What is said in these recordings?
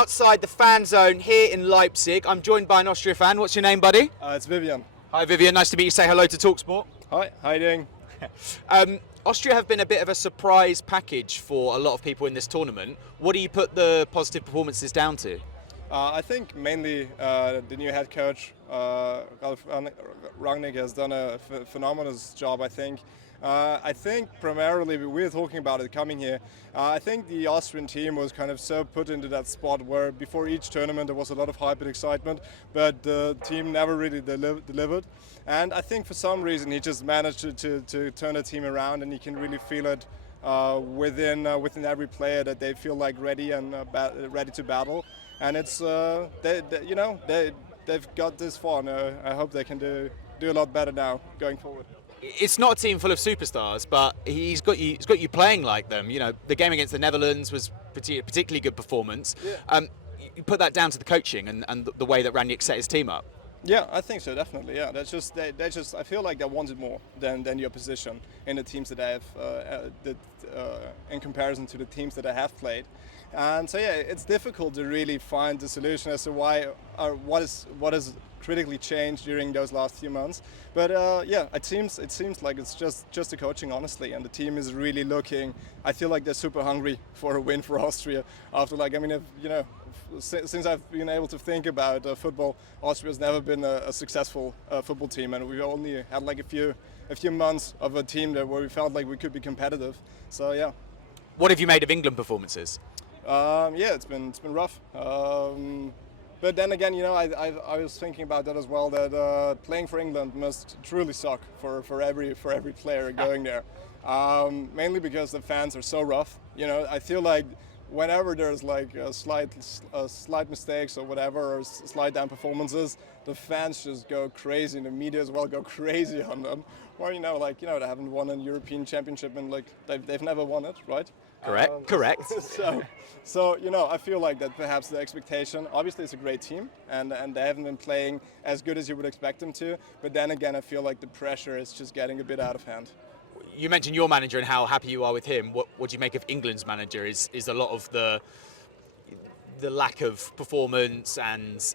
outside the fan zone here in Leipzig. I'm joined by an Austria fan. What's your name, buddy? It's Vivian. Hi, Vivian. Nice to meet you. Say hello to talkSPORT. Hi, how you doing? Austria have been a bit of a surprise package for a lot of people in this tournament. What do you put the positive performances down to? I think mainly the new head coach, Ralf Rangnick, has done a phenomenal job, I think. I think primarily, we were talking about it coming here, I think the Austrian team was kind of so put into that spot where before each tournament there was a lot of hype and excitement, but the team never really delivered. And I think for some reason he just managed to turn the team around, and you can really feel it within every player that they feel like ready and ready to battle. And it's they've got this far, and I hope they can do a lot better now going forward. It's not a team full of superstars, but he's got you playing like them. You know, the game against the Netherlands was particularly good performance. Yeah. You put that down to the coaching and the way that Rangnick set his team up. Yeah, I think so, definitely. Yeah, that's just they just I feel like they wanted more than the opposition in the teams that they have in comparison to the teams that I have played. And so yeah, it's difficult to really find the solution as to why or what is critically changed during those last few months. But yeah, it seems like it's just the coaching, honestly, and the team is really looking. I feel like they're super hungry for a win for Austria. After since I've been able to think about football, Austria's never been a successful football team, and we've only had like a few months of a team where we felt like we could be competitive. So yeah. What have you made of England performances? Yeah, it's been rough. But then again, I was thinking about that as well. That playing for England must truly suck for every player going there. Mainly because the fans are so rough. I feel like whenever there's like slight mistakes or whatever, or slight down performances, the fans just go crazy, and the media as well go crazy on them. Or they haven't won a European Championship, and like they've never won it, right? Correct. So I feel like that perhaps the expectation, obviously it's a great team, and they haven't been playing as good as you would expect them to, but then again I feel like the pressure is just getting a bit out of hand. You mentioned your manager and how happy you are with him. What do you make of England's manager? Is a lot of the lack of performance and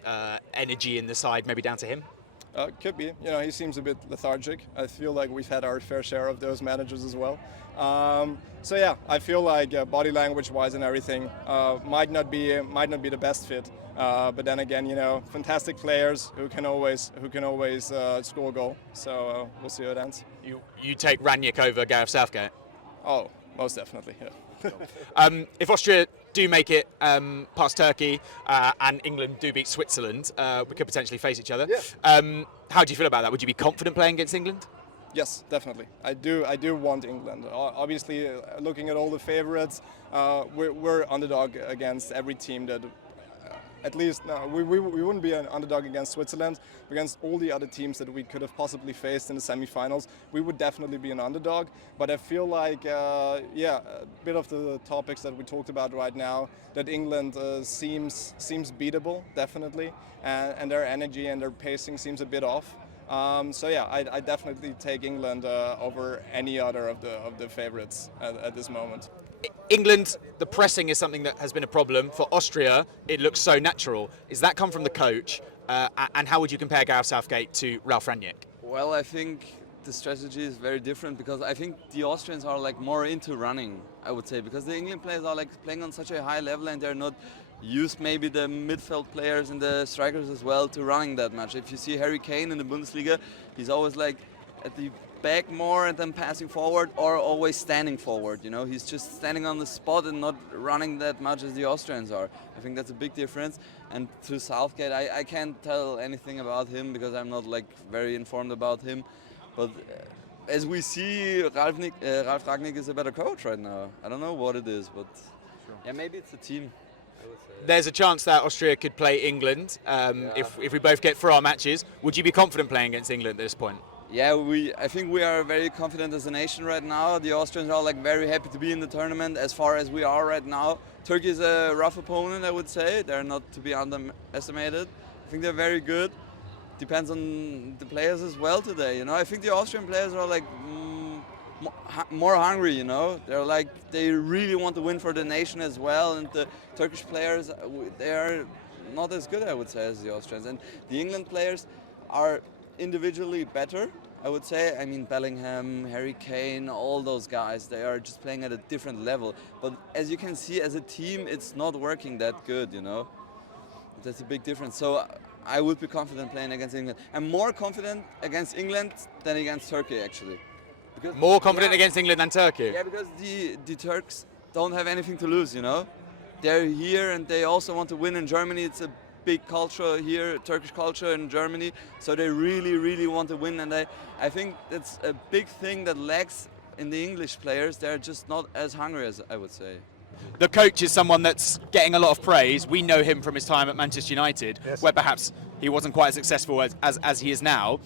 energy in the side maybe down to him? Could be. He seems a bit lethargic. I feel like we've had our fair share of those managers as well. So yeah, I feel like body language-wise and everything might not be the best fit. But then again, fantastic players who can always score a goal. So we'll see how it ends. You take Rangnick over Gareth Southgate? Oh, most definitely. Yeah. If Austria do make it past Turkey and England do beat Switzerland, we could potentially face each other. Yeah. How do you feel about that? Would you be confident playing against England? Yes, definitely. I do want England. Obviously, looking at all the favourites, we're underdog against every team that. At least we wouldn't be an underdog against Switzerland. Against all the other teams that we could have possibly faced in the semi-finals, we would definitely be an underdog. But I feel like, a bit of the topics that we talked about right now, that England seems beatable, definitely, and their energy and their pacing seems a bit off. So yeah, I definitely take England over any other of the favourites at this moment. England, the pressing is something that has been a problem. For Austria, it looks so natural. Is that come from the coach? And how would you compare Gareth Southgate to Ralf Rangnick? Well, I think the strategy is very different, because I think the Austrians are like more into running, I would say, because the England players are like playing on such a high level, and they're not used, maybe the midfield players and the strikers as well, to running that much. If you see Harry Kane in the Bundesliga, he's always like at the back more and then passing forward, or always standing forward. He's just standing on the spot and not running that much as the Austrians are. I think that's a big difference. And to Southgate, I can't tell anything about him because I'm not like very informed about him. But as we see, Ralf Rangnick is a better coach right now. I don't know what it is, but yeah, maybe it's the team. There's a chance that Austria could play England if we both get through our matches. Would you be confident playing against England at this point? Yeah, I think we are very confident as a nation right now. The Austrians are like very happy to be in the tournament as far as we are right now. Turkey is a rough opponent, I would say. They're not to be underestimated. I think they're very good. Depends on the players as well today. I think the Austrian players are like more hungry, you know. They really want to win for the nation as well, and the Turkish players, they are not as good, I would say, as the Austrians. And the England players are individually better, I would say. I mean, Bellingham, Harry Kane, all those guys, they are just playing at a different level. But as you can see, as a team, it's not working that good, you know. That's a big difference. So I would be confident playing against England. I'm more confident against England than against Turkey, actually. Because, More confident against England than Turkey? Yeah, because the Turks don't have anything to lose, you know. They're here and they also want to win in Germany. It's a big culture here, Turkish culture in Germany. So they really, really want to win. And I think that's a big thing that lacks in the English players. They're just not as hungry as I would say. The coach is someone that's getting a lot of praise. We know him from his time at Manchester United, Yes. where perhaps he wasn't quite as successful as he is now.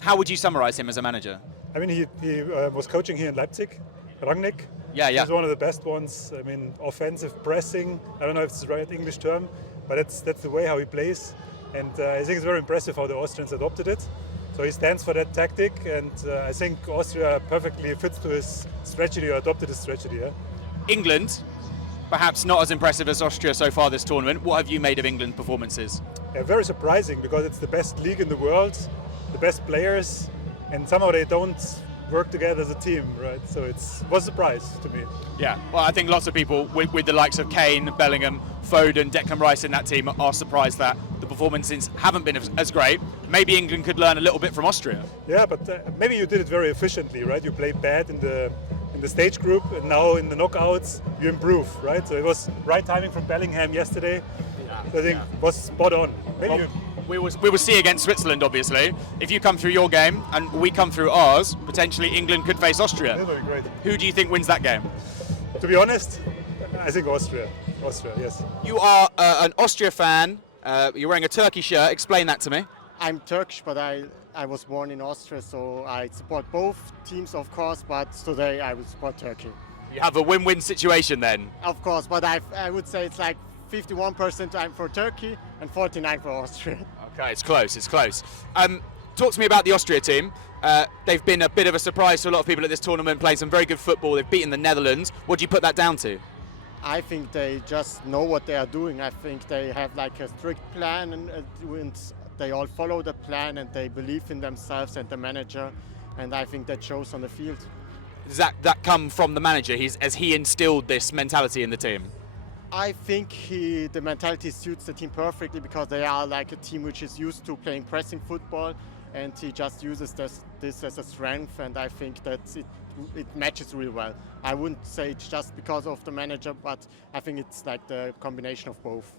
How would you summarise him as a manager? I mean, he was coaching here in Leipzig, Rangnick. Yeah. He's one of the best ones. I mean, offensive pressing. I don't know if it's the right English term, but that's the way how he plays. And I think it's very impressive how the Austrians adopted it. So he stands for that tactic, and I think Austria perfectly fits to his strategy, or adopted his strategy. Yeah? England, perhaps not as impressive as Austria so far this tournament. What have you made of England performances? Very surprising, because it's the best league in the world, the best players, and somehow they don't work together as a team, right? So it was a surprise to me. Yeah, well, I think lots of people with the likes of Kane, Bellingham, Foden, Declan Rice in that team are surprised that the performances haven't been as great. Maybe England could learn a little bit from Austria. Yeah, but maybe you did it very efficiently, right? You played bad in the stage group, and now in the knockouts you improve, right? So it was right timing from Bellingham yesterday. So I think it was spot on. Maybe We will see against Switzerland, obviously. If you come through your game and we come through ours, potentially England could face Austria. that would be great. Who do you think wins that game? To be honest, I think Austria. Austria, yes. You are an Austria fan. You're wearing a Turkey shirt. Explain that to me. I'm Turkish, but I was born in Austria, so I support both teams, of course, but today I will support Turkey. You have a win-win situation then. Of course, but I would say it's like 51% I'm for Turkey and 49% for Austria. Okay, it's close, it's close. Talk to me about the Austria team. They've been a bit of a surprise to a lot of people at this tournament, playing some very good football. They've beaten the Netherlands. What do you put that down to? I think they just know what they are doing. I think they have like a strict plan, and they all follow the plan, and they believe in themselves and the manager, and I think that shows on the field. Does that come from the manager? Has he instilled this mentality in the team? I think the mentality suits the team perfectly, because they are like a team which is used to playing pressing football, and he just uses this as a strength, and I think that it matches really well. I wouldn't say it's just because of the manager, but I think it's like the combination of both.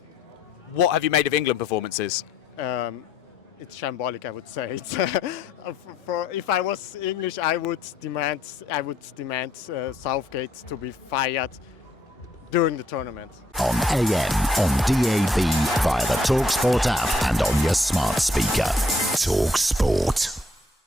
What have you made of England performances? It's shambolic, I would say. It's, if I was English, I would demand Southgate to be fired during the tournament. On AM, on DAB, via the talkSPORT app and on your smart speaker. talkSPORT.